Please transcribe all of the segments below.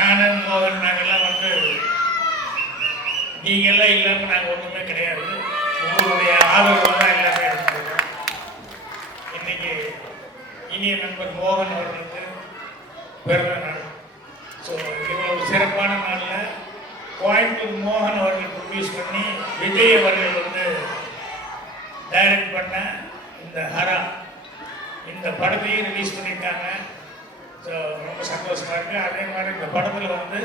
நானும் மோகன் நாங்கள்லாம் வந்து நீங்கள்லாம் இல்லாமல் நாங்கள் ஒன்றுமே கிடையாது. உங்களுடைய ஆதரவு தான் எல்லாமே எடுத்துருக்கோம். இன்னைக்கு இனிய நண்பர் மோகன் அவர்களுக்கு பிறந்த நாள். ஸோ இவ்வளவு சிறப்பான நாளில் கோயம்புத்தூர் மோகன் அவர்கள் ப்ரொடியூஸ் பண்ணி விஜய் அவர்கள் வந்து டைரக்ட் பண்ண இந்த ஹரா இந்த படத்தையும் ரிலீஸ் பண்ணியிருக்காங்க. ஸோ ரொம்ப சந்தோஷமாக இருக்குது. அதே மாதிரி இந்த படத்தில் வந்து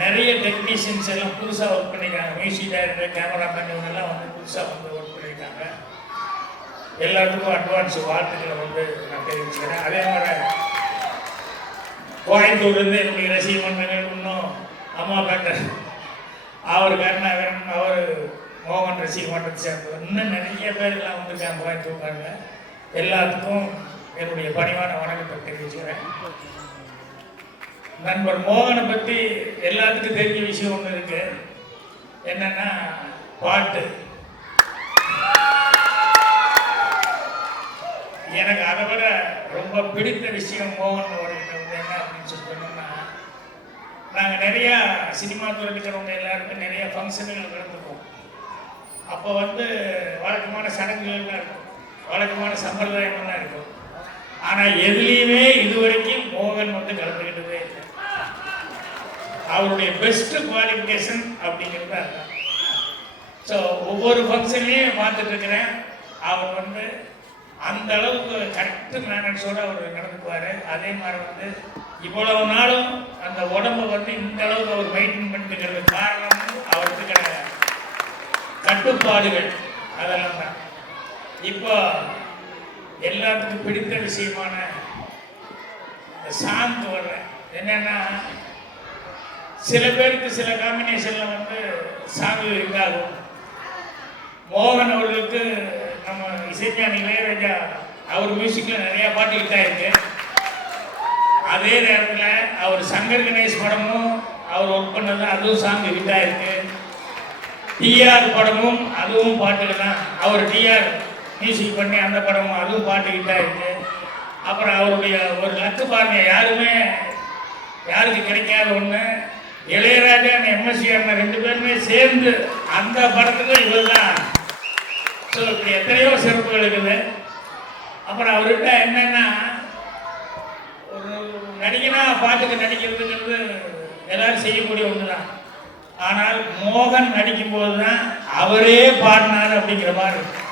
நிறைய டெக்னீஷியன்ஸ் எல்லாம் புதுசாக ஒர்க் பண்ணியிருக்காங்க. மியூசிக் டைரக்டர், கேமராமேன் இவங்கெல்லாம் வந்து புதுசாக வந்து ஒர்க் பண்ணியிருக்காங்க. எல்லாத்துக்கும் அட்வான்ஸ் வாழ்த்துக்களை வந்து நான் தெரிவிச்சுக்கிறேன். அதே மாதிரி கோயம்புத்தூர்லேருந்து என்னுடைய ரசிக மன்னர்கள் இன்னும் அம்மா பேட்டர் அவர் கருணாகரன் அவர் மோகன் ரசிக மன்றத்தை சேர்ந்தவர் இன்னும் நிறைய பேர்லாம் வந்திருக்காங்க கோயம்புத்தூர்காரங்க. எல்லாத்துக்கும் என்னுடைய பணிவான வணக்கத்தை தெரிவிச்சுக்கிறேன். நண்பர் மோகனை பற்றி எல்லாத்துக்கும் தெரிஞ்ச விஷயம் ஒன்று இருக்கு. என்னன்னா பாட்டு. எனக்கு அதை விட ரொம்ப பிடித்த விஷயம் மோகன் அவர்கிட்ட வந்து என்ன அப்படின்னு சொல்லி சொன்னோம்னா, நாங்கள் நிறையா சினிமா துறை இருக்கிறவங்க எல்லாருமே நிறைய ஃபங்க்ஷன்கள் கலந்துக்குவோம். அப்போ வந்து வழக்கமான சடங்குகள்லாம் இருக்கும், வழக்கமான சம்பிரதாயமெல்லாம் இருக்கும். ஆனால் எதுலேயுமே இதுவரைக்கும் மோகன் வந்து கலந்துக்கிட்டதே இல்லை. அவருடைய பெஸ்ட் குவாலிஃபிகேஷன் அப்படிங்கிறது அதுதான். ஸோ ஒவ்வொரு ஃபங்க்ஷன்லேயும் பார்த்துட்டு இருக்கிறேன். அவர் வந்து அந்த அளவுக்கு கரெக்டு மேனர்ஸோடு அவர் நடந்துக்குவார். அதே மாதிரி வந்து இவ்வளவு நாளும் அந்த உடம்பை வந்து இந்த அளவுக்கு அவர் மெயின்டைன் பண்ணிக்கிறது காரணம் அவருக்கு இருக்கிற கட்டுப்பாடுகள் அதெல்லாம் தான். இப்போ எல்லாத்துக்கும் பிடித்த விஷயமான சாங் வர்றேன். என்னன்னா சில பேருக்கு சில காம்பினேஷன்ல வந்து சாங் இருந்தாலும் மோகன் அவர்களுக்கு நம்ம இசைஞானி இளையராஜா அவர் மியூசிக்ல நிறைய பாட்டு ஹிட் ஆயிருக்கு. அதே நேரத்தில் அவர் சங்கர் கணேஷ் படமும் அவர் ஒர்க் பண்ணது அதுவும் சாங் ஹிட் ஆயிருக்கு. டிஆர் படமும் அதுவும் பாட்டுகள் தான். அவர் டிஆர் மியூசிக் பண்ணி அந்த படமும் அதுவும் பாட்டு ஹிட் ஆயிருக்கு. அப்புறம் அவருடைய ஒரு லக்கு பாருங்க, யாருக்கு கிடைக்காத ஒன்று, இளையராஜா எம்எஸ்சிஆர் ரெண்டு பேருமே சேர்ந்து அந்த படத்துக்கு இவர் தான். ஸோ இப்படி எத்தனையோ சிறப்புகள் இருக்குது. அப்புறம் அவர்கிட்ட என்னன்னா ஒரு நடிகனா பாட்டுக்கு நடிக்கிறதுங்கிறது எல்லாரும் செய்யக்கூடிய ஒன்று தான். ஆனால் மோகன் நடிக்கும்போது தான் அவரே பாடினார் அப்படிங்கிற மாதிரி இருக்கு.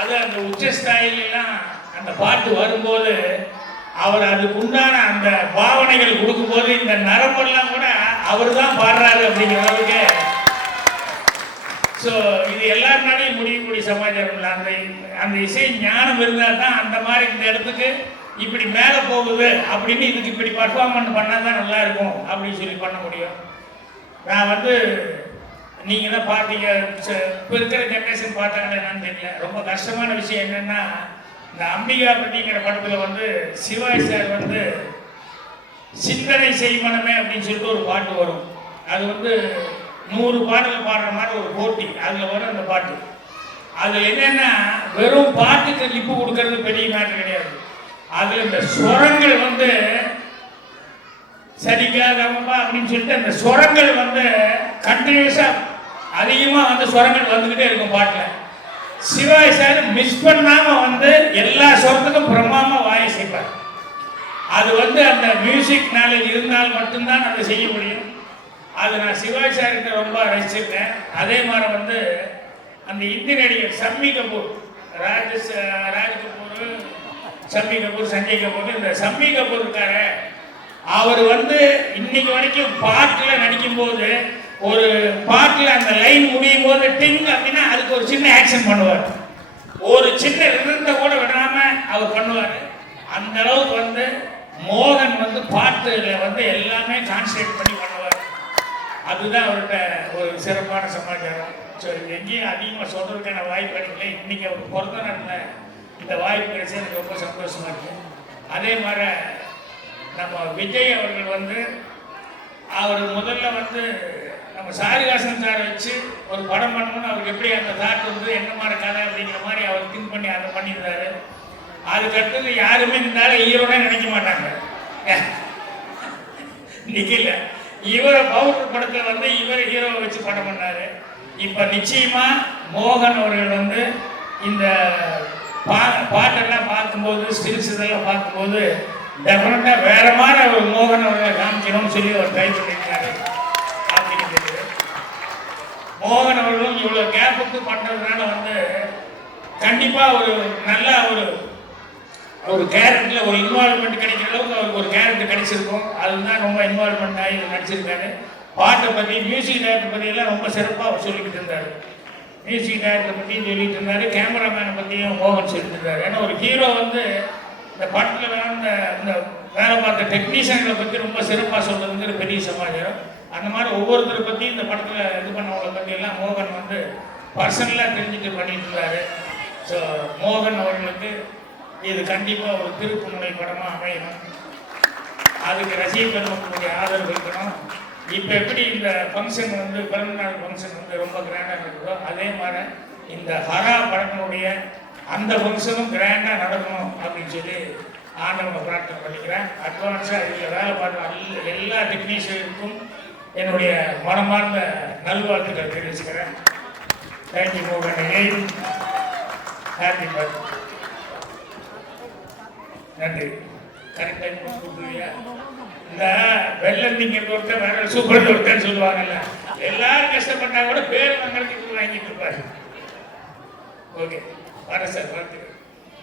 அது அந்த உச்சஸ்தாயிலாம் அந்த பாட்டு வரும்போது அவர் அதுக்கு உண்டான அந்த பாவனைகள் கொடுக்கும்போது இந்த நரம்பெல்லாம் கூட அவர் தான் பாடுறாரு அப்படிங்கிற அளவுக்கு. ஸோ இது எல்லாருனாலையும் முடியக்கூடிய சமாச்சாரம் இல்லை. அந்த இசை ஞானம் இருந்தால் தான் அந்த மாதிரி இந்த இடத்துக்கு இப்படி மேலே போகுது அப்படின்னு இதுக்கு இப்படி பர்ஃபார்மன்ஸ் பண்ணால் தான் நல்லா இருக்கும் அப்படின்னு சொல்லி பண்ண முடியும். நான் வந்து நீங்கள் தான் பார்த்தீங்க, இப்போ இருக்கிற ஜென்ரேஷன் பார்த்தாங்களே என்னன்னு தெரியல. ரொம்ப கஷ்டமான விஷயம் என்னென்னா, இந்த அம்பிகா பட்டிங்கிற படத்தில் வந்து சிவாஜி சார் வந்து சிந்தனை செய்மனமே அப்படின்னு சொல்லிட்டு ஒரு பாட்டு வரும். அது வந்து 100 பாடல் பாடுற மாதிரி ஒரு போட்டி அதில் வரும் அந்த பாட்டு. அது என்னென்னா வெறும் பாட்டுக்கு லிப்பு கொடுக்கறது பெரிய மேட்டர் கிடையாது. அது இந்த ஸ்வரங்கள் வந்து சரிக்காதப்பா அப்படின்னு சொல்லிட்டு அந்த ஸ்வரங்கள் வந்து கண்டினியூஸாக அதிகமாக வந்து ஸ்வரங்கள் வந்துக்கிட்டே இருக்கும் பாட்டில். சிவாஜி சார் மிஸ் பண்ணாமல் வந்து எல்லா ஸ்வரத்துக்கும் பிரமாமல் வாயை செய்வார். அது வந்து அந்த மியூசிக் நாலேஜ் இருந்தால் மட்டும்தான் அதை செய்ய முடியும். அது நான் சிவாஜி சார்கிட்ட ரொம்ப ரசிச்சிருக்கேன். அதே மாதிரி வந்து அந்த இந்தி நடிகர் சம்மி கபூர், ராஜ் கபூர், சம்மி கபூர், சஞ்சய் கபூர், இந்த சம்மி கபூர் இருக்காரு, அவர் வந்து இன்னைக்கு வரைக்கும் பாட்டில் நடிக்கும்போது ஒரு பாட்டில் அந்த லைன் முடியும் போது டிங் அப்படின்னா அதுக்கு ஒரு சின்ன ஆக்ஷன் பண்ணுவார். ஒரு சின்ன இருந்த கூட விடாம அவர் பண்ணுவார். அந்த அளவுக்கு வந்து மோகன் வந்து பாட்டுல வந்து எல்லாமே கான்சன்ட்ரேட் பண்ணி பண்ணுவார். அதுதான் அவர்கிட்ட ஒரு சிறப்பான சமாச்சாரம். ஸோ எங்கேயும் அதிகமாக சொல்றதுக்கான வாய்ப்பு கிடைக்கல. இன்னைக்கு அவர் பிறந்த நாட்டில் இந்த வாய்ப்பு கிடைச்சா எனக்கு ரொம்ப சந்தோஷமா இருக்கு. அதே மாதிரி நம்ம விஜய் அவர்கள் வந்து அவர் முதல்ல வந்து நம்ம சாரிகாசன் சாரை வச்சு ஒரு படம் பண்ணணும்னு அவருக்கு எப்படி அந்த தாட் வந்து என்ன மாதிரி கதை அப்படிங்கிற மாதிரி அவர் திங்க் பண்ணி அதை பண்ணியிருந்தாரு. அதுக்கடுத்தது யாருமே இருந்தாலும் ஹீரோனே நினைக்க மாட்டாங்க. நிக்கல. இவரை பவுடர் படத்துல வந்து இவரை ஹீரோவை வச்சு படம் பண்ணாரு. இப்ப நிச்சயமா மோகன் அவர்கள் வந்து இந்த பாட்டெல்லாம் பார்க்கும்போது ஸ்டில்ஸ் இதெல்லாம் பார்க்கும்போது டெஃபினட்டா வேற மாதிரி ஒரு மோகன் அவர்களை காமிக்கணும்னு சொல்லி அவர் ட்ரை பண்ணியிருக்காரு அப்படின்னு. மோகன் அவர்களும் இவ்வளவு கேப்புக்கு பண்றதுனால வந்து கண்டிப்பா ஒரு நல்ல ஒரு கேரக்டர்ல ஒரு இன்வால்மெண்ட் கிடைக்கிற அளவுக்கு அவருக்கு ஒரு கேரக்டர் கிடைச்சிருக்கும். அதுதான் ரொம்ப இன்வால்மெண்ட் ஆகி நடிச்சிருக்காரு. பாட்டை பற்றி மியூசிக் டைரக்டர் பற்றி எல்லாம் ரொம்ப சிறப்பாக அவர் சொல்லிக்கிட்டு இருந்தார். மியூசிக் டைரக்டர் பற்றியும் சொல்லிட்டு இருந்தார், கேமராமேனை பற்றியும் மோகன் சொல்லிட்டு இருந்தார். ஏன்னா ஒரு ஹீரோ வந்து இந்த பாட்டில் இந்த வேலை பார்த்த டெக்னீஷியன்களை பற்றி ரொம்ப சிறப்பாக சொல்றதுங்கிற பெரிய சமாச்சாரம். அந்த மாதிரி ஒவ்வொருத்தரை பற்றியும் இந்த படத்தில் இது பண்ணவங்களை பற்றி எல்லாம் மோகன் வந்து பர்சனலாக தெரிஞ்சுட்டு பண்ணிட்டு இருந்தார். ஸோ மோகன் அவர்களுக்கு இது கண்டிப்பாக ஒரு திருப்பு முனை படமாக அமையணும். அதுக்கு ரசிகர் பெருமக்களுடைய ஆதரவு இருக்கணும். இப்போ எப்படி இந்த ஃபங்க்ஷன் வந்து பிறந்தநாள் ஃபங்க்ஷன் வந்து ரொம்ப கிராண்டாக இருக்குதோ அதே மாதிரி இந்த ஹரா படத்தினுடைய அந்த ஃபங்க்ஷனும் கிராண்டாக நடக்கணும் அப்படின்னு சொல்லி ஆண்டவனை பிரார்த்தனை பண்ணிக்கிறேன். அட்வான்ஸாக இதில் வேலை பார்க்குற எல்லா டெக்னீஷியனுக்கும் என்னுடைய மனமார்ந்த நல்வாழ்த்துக்கள் தெரிவிச்சுக்கிறேன். தேங்க்யூ மோகன். Happy birthday. நன்றி. கரெக்ட் டைம் கொடுத்துருவியா? இந்த வெள்ளம் நீங்கள் ஒருத்தர் வேற சூப்பர் ஒருத்தர் சொல்லுவாங்கல்ல, எல்லாரும் கஷ்டப்பட்டா கூட பேர் வாங்கறதுக்கு வாங்கிட்டு இருப்பாரு. ஓகே, வர சார் பார்த்துக்கிறேன்.